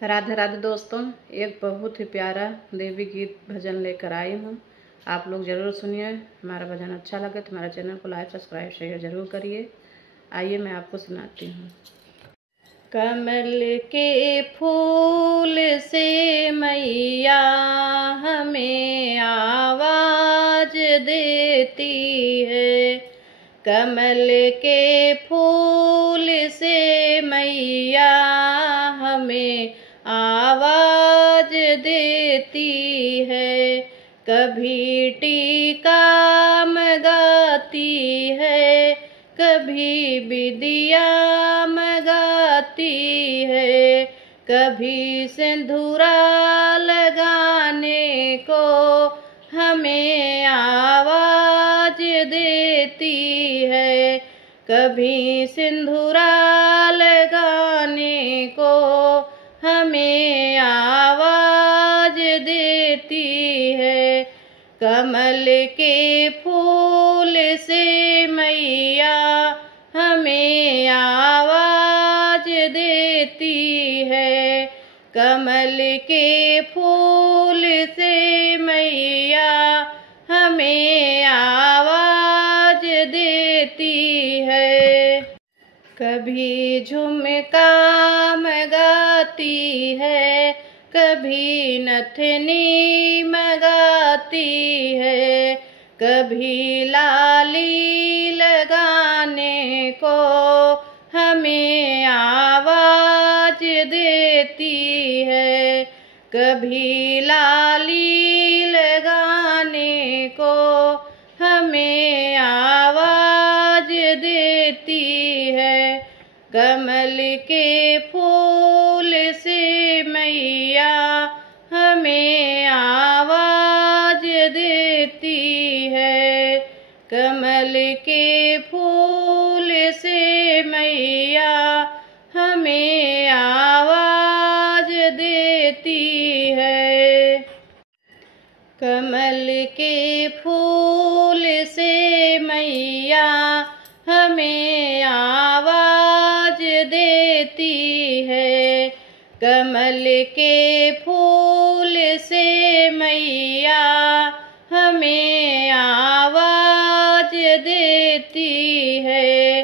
राधे राधे दोस्तों, एक बहुत ही प्यारा देवी गीत भजन लेकर आई हूँ। आप लोग ज़रूर सुनिए। हमारा भजन अच्छा लगे तो हमारे चैनल को लाइक सब्सक्राइब शेयर ज़रूर करिए। आइए मैं आपको सुनाती हूँ। कमल के फूल से मैया हमें आवाज देती है। कमल के फूल से मैया हमें आवाज देती है। कभी टीका गाती है, कभी विदिया गाती है, कभी सिंदूरा लगाने को हमें आवाज देती है। कभी सिंदूरा लगाने को हमें आवाज देती है। कमल के फूल से मैया हमें आवाज देती है। कमल के फूल से मैया हमें आवाज देती है। कभी झुमका गाती है, कभी नथनी गाती है, कभी लाली लगाने को हमें आवाज देती है। कभी लाली लगाने को हमें आवाज देती है। कमल के फूल से मैया हमें आवाज देती है। कमल के फूल से मैया हमें आवाज देती है। कमल के फूल से मैया हमें आवाज देती है। कमल के फूल से मैया हमें आवाज देती है।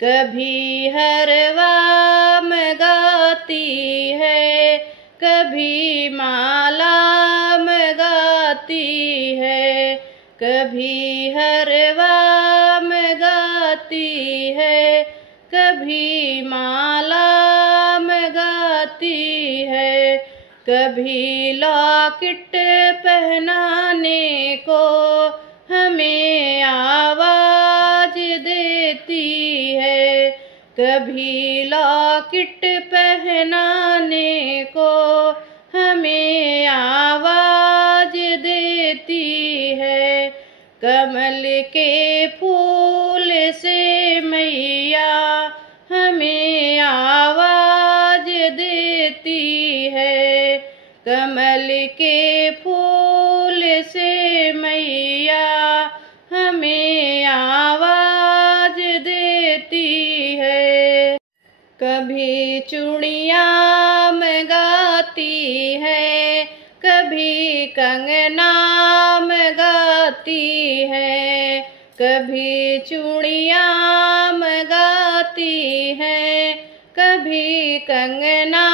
कभी हरवा गाती है, कभी माला गाती है, कभी हरवा गाती है, कभी माला गाती है, कभी लॉकेट पहनाने को हमें आवाज देती है। कभी लॉकेट पहनाने को हमें आवाज देती है। कमल के फूल से मैया हमें आवाज देती है। कमल के फूल से मैया हमें आवाज देती है। कभी चूड़ियाँ गाती है, कभी कंगना गाती है, कभी चूड़ियाँ गाती है, कभी कंगना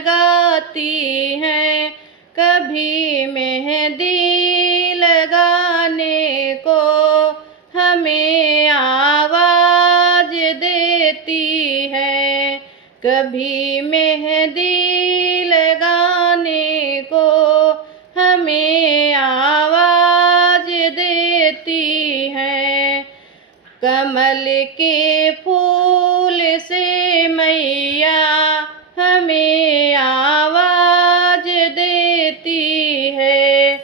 गाती है, कभी मेहंदी लगाने को हमें आवाज देती है। कभी मेहंदी लगाने को हमें आवाज देती है। कमल के फूल से मैया हमें आवाज देती है।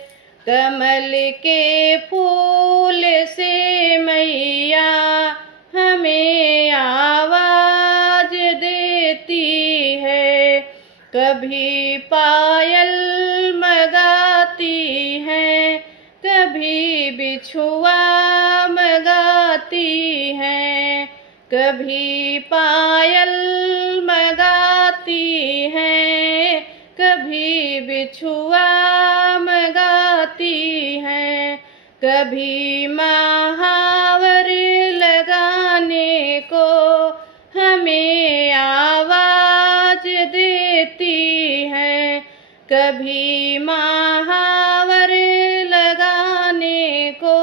कमल के फूल से मैया हमें आवाज देती है। कभी पायल गाती है, कभी बिछुआ गाती है, कभी पायल गाती है, बिछुआ मंगाती हैं, कभी महावर लगाने को हमें आवाज देती हैं, कभी महावर लगाने को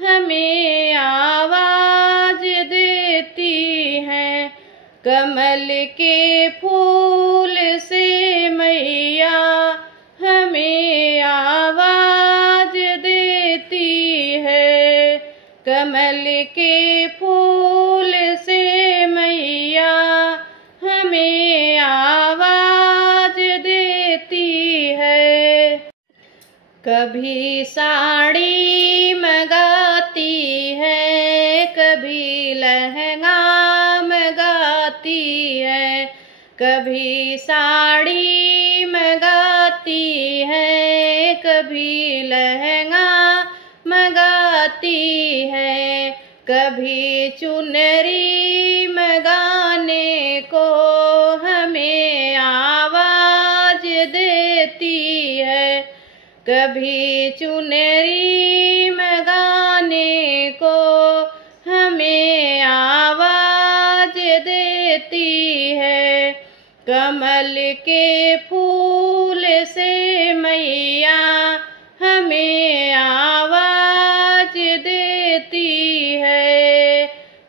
हमें आवाज देती हैं। कमल के फूल से मैया हमें आवाज देती है, कमल के फूल से मैया हमें आवाज देती है। कभी साड़ी मंगाती है, कभी लहंगा मंगाती है, कभी साड़ी मंगाती है, कभी लहंगा मंगाती है, कभी चुनरी मंगाने को हमें आवाज देती है, कभी चुनरी मंगाने को हमें आवाज देती है। कमल के फूल से मैया हमें आवाज देती है,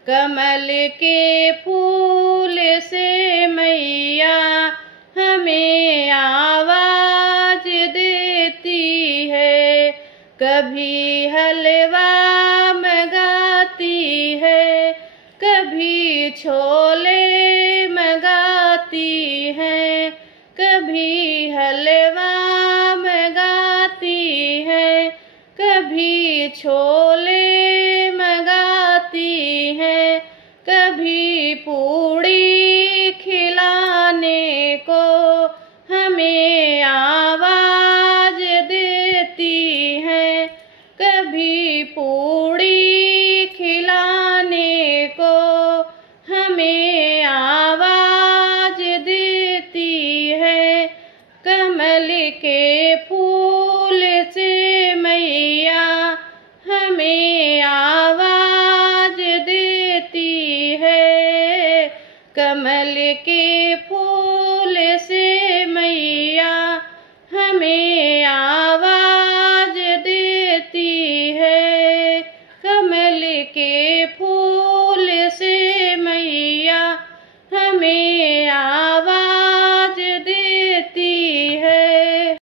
कमल के फूल से मैया हमें आवाज देती है। कभी हलवा मंगाती है, कभी छोले मंगाती है, कभी हलवा मंगाती है, कभी छोले मंगाती है, कभी पूड़ी खिलाने को हमें आवाज देती है, कभी पूड़ी खिलाने को हमें आवाज देती है। कमल के